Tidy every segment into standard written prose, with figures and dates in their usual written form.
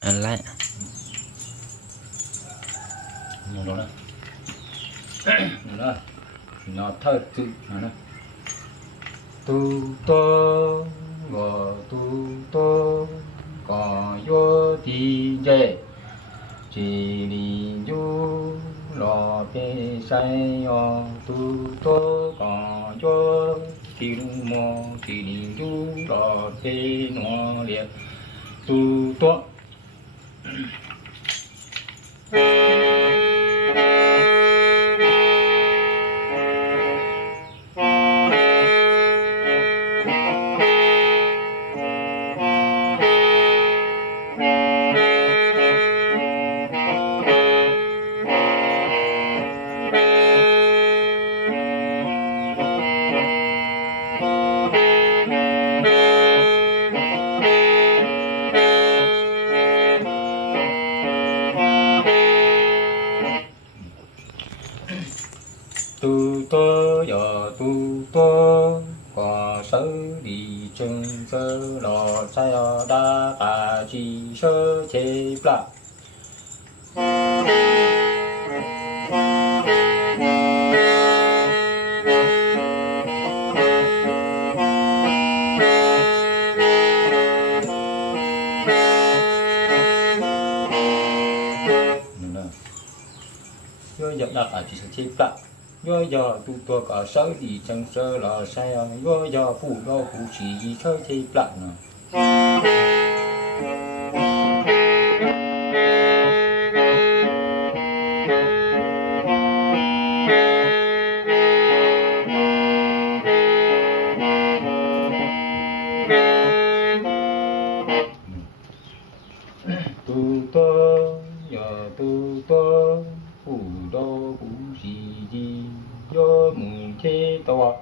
Ăn lại. Nó đó. Nó nó thơ tự nó. Tu tô ngô tu tô có yo ti dê chỉ li du lo pe sai yo tu tô có yo ti lu mo chỉ li du lo pe no liệt tu tô. Tu tô yo tu tô có sớ đi chân sơ lò sai đa ta chi sơ chế pla. Yo yo đa ta chi sơ chế pla. Yo yo tu tô có sớ đi chân sơ lò sai yo yo phụ chỉ sơ chế pla nè. Tu tô yo tu tô phụ đô phụ chỉ yo mu chế to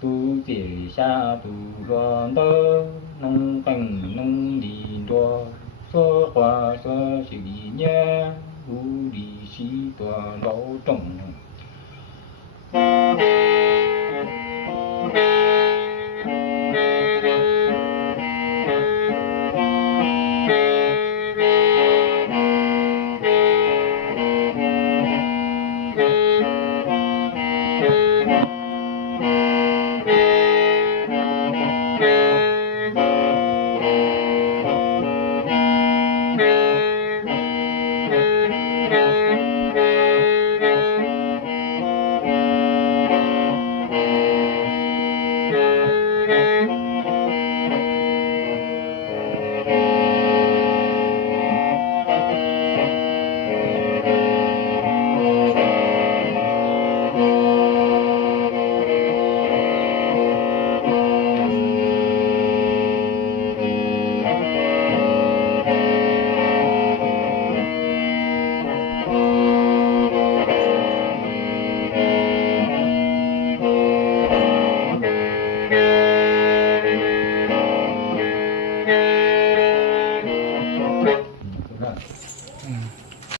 tu tiề xa tu loan tơ nông canh nông đi đua số hoa số chỉ đi nhé u đi xí tòa lâu trồng.